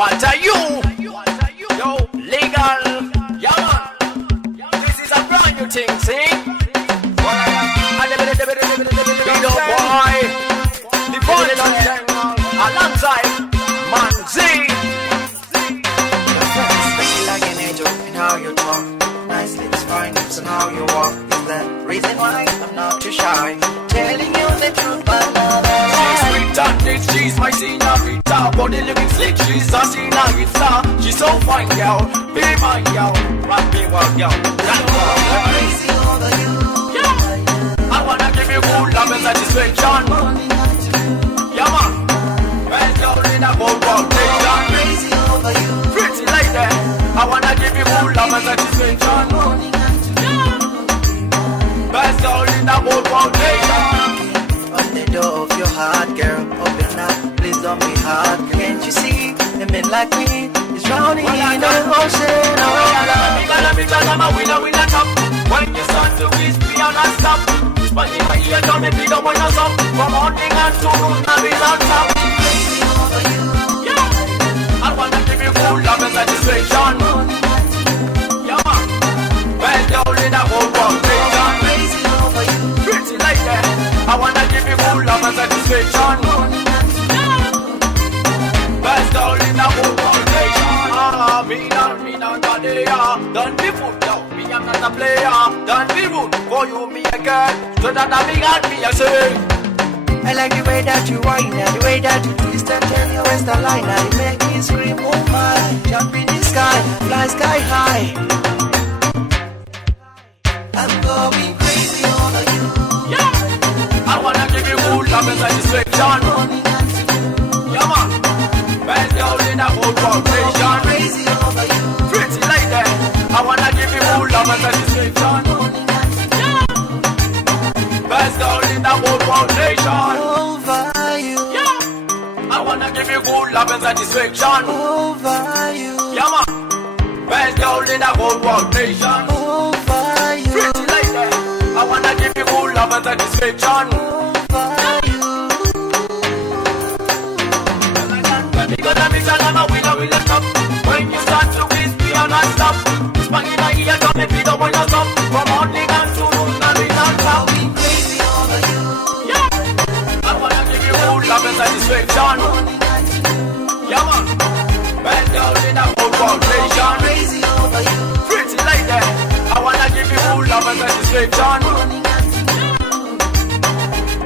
What are you? Yo, legal. Yeah, man. This is a brand new thing, see? Big boy. The boy alongside Man Z. Like an angel in how you talk, nice lips, fine lips, and how you walk. Is the reason why I'm not too shy, telling you the truth, but she's sweet and rich, she's my señorita. Body looking slick, she's a señorita. She's so fine, girl, be my girl, rock me well, girl. I'm crazy over you. Yeah, I wanna give you good love and satisfaction. Yeah, man, best girl in the whole world. I'm crazy over you. Pretty lady, I wanna give you good love and satisfaction. Best girl in the whole world, On the door of your heart, girl, open up, please don't be hard. Can't you see, a man like me is drowning in the ocean of love. I'm a winner top. When you start to kiss me, I'm not stop. But in my ear, don't make me don't want to stop. From morning until noon, I'll be on top. Crazy over you. Yeah, I wanna give you full love and satisfaction. Yeah, man, best girl in the whole world, nation. Crazy over you. Pretty lady, I wanna give you full love and satisfaction. Best girl in the whole world, nation. Me not a player. Don't be fool now, me I'm not a player. Don't be rude, for you me a girl. So that I be got me a say. I like the way that you whine and the way that you twist and turn your waist line. And you make me scream, oh my. Jump in the sky, fly sky high. I'm going crazy over you. Yeah, I wanna give you good love and satisfaction. Yeah, man, best girl in the whole world, nation. Crazy over you. Pretty lady, I wanna give you good love and satisfaction. Best girl in the whole world, nation. Over you. Yeah, I wanna give you good love and satisfaction. Over you. Yeah, man, best girl in the whole world, nation. Over you. Pretty lady, I wanna give you good love and satisfaction. Over you. Because I'm a winner, we let up. When you start to kiss me, I'm not stop. Spang in my ear, don't make me don't wanna stop. From morning until noon, I'll be non-stop. Going crazy over you. Yeah, I wanna give you good love and satisfaction. Yeah, man, best girl in the whole world, nation. Crazy over you. Pretty lady, I wanna give you good love and satisfaction.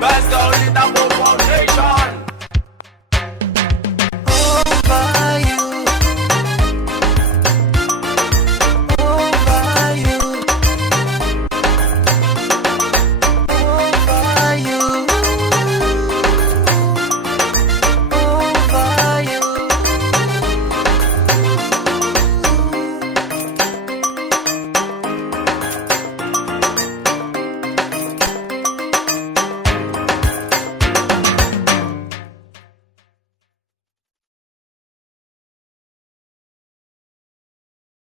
Best girl in the whole world, nation.